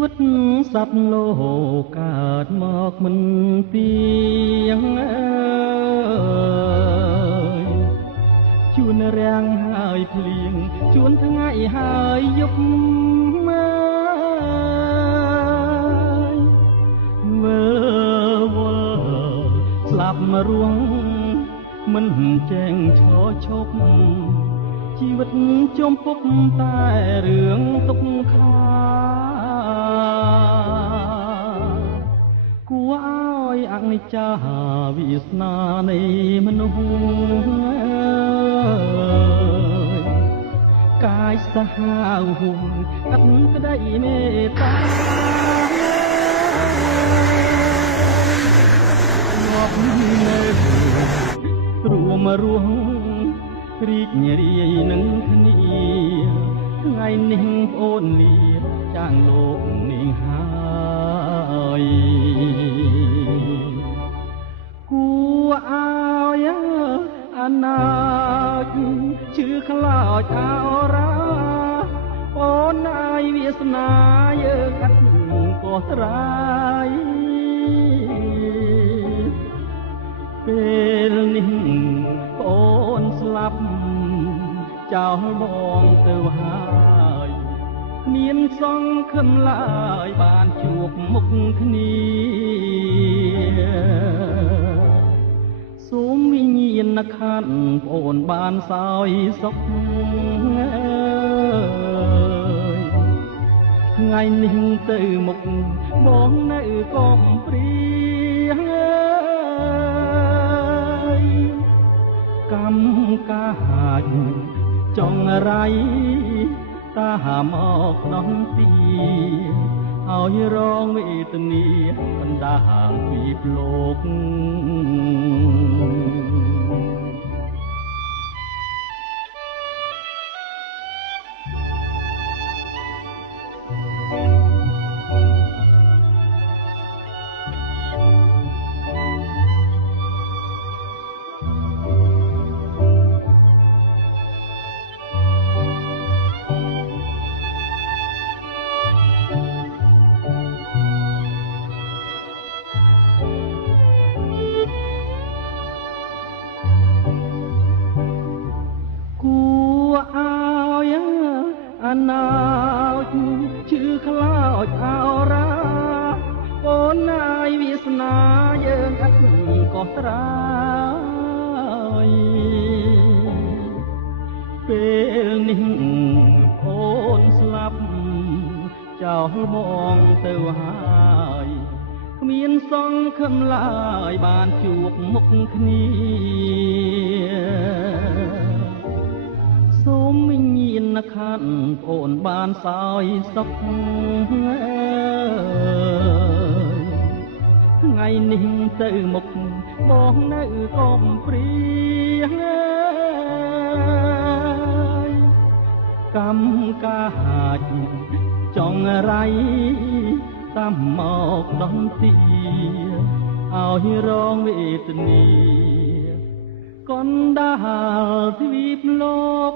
វិតសត្វលោកកើតមកមិនទៀងជួនរាំងហើយភ្លៀងជួនថ្ងៃហើយយប់មើលវល់ស្លាប់មករួងមិនចេញឈរឈប់ជីវិតជុំពុកតែរឿងទុកខាគួរឲ្យអនិច្ចាវាសនានៃមនុស្សកាយសាហាវកាត់ក្តីមេត្តាមកនៅរួមរស់រីករាយនឹងគ្នាថ្ងៃនេះប្អូនលាចាងលោកនេះហើយគួរឲ្យអនាគជឿខ្លោចអរ៉ាអូនអាយវាសនាយើងកាត់កោះត្រាយពេលនេះប្អូនស្លាប់ចោលបងទៅហើយគ្មានសង្ឃឹមឡើយបានជួបមុខគ្នាសូមវិញ្ញាណក្ខន្ធប្អូនបានសោយសុខថ្ងៃនេះទៅមុខបងនៅកំព្រាកម្មកាចចង់រៃតាមកដល់ទីឲ្យរងវេទនាបណ្ដាលពីលោកអនាគជឿខ្លោចអរ៉ាអូនអាយវាសនាយើងអត់កោះត្រាយពេលនេះអូនស្លាប់ចោលបងទៅហើយគ្មានសង្ឃឹមឡើយបានជួបមុខគ្នាសូមវិញ្ញាណក្ខន្ធប្អូនបានសោយសុខថ្ងៃនេះទៅមុខបងនៅកំព្រាកម្មកាចចង់រៃតាមមកដល់ទីឲ្យរងវេទនាកណ្ដាលទ្វីបលោក